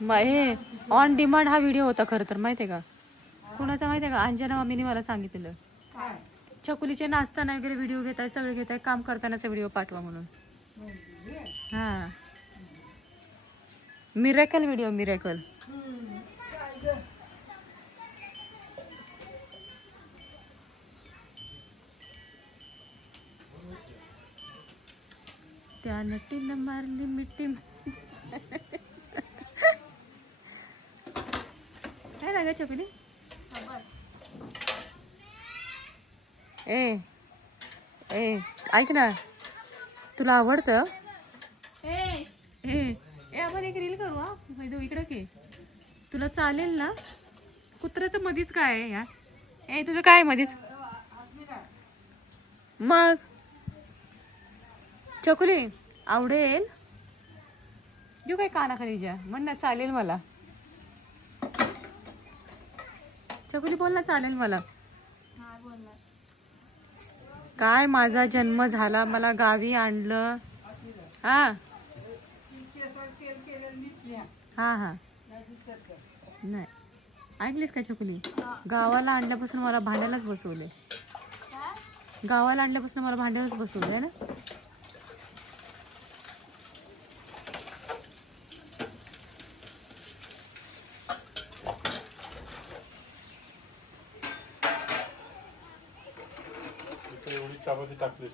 हे on demand हा video होता खरं तर, माहितीये का? कुणाचा माहितीये का? अंजना मम्मीने मला सांगितलेलं छकुलीचे नाचताना वगैरे व्हिडिओ घेताय, सगळे घेताय, काम करतानाचा व्हिडिओ पाठवा म्हणून. हा, मिरेकल व्हिडिओ, मिरेकल. त्या नटीनं मारली मिठी काय लागा छकुली? ए ए ऐक ना, तुला आवडतं? आपण एक रील करू. हा इकडं की तुला चालेल ना? कुत्र्याचं मधीच काय आहे यार? तुझं काय मधीच? मग छकुली आवडेल? देऊ काय कानाखालीच्या? म्हण ना चालेल मला. छकुली बोल ना चालेल मला. काय माझा जन्म झाला, मला गावी आणलं. हा हा हा, नाही ऐकलीस का छकुली? गावाला आणल्यापासून मला भांड्यालाच बसवले. गावाला आणल्यापासून मला भांड्यालाच बसवलंय ना. एवढी चपाती टाकली.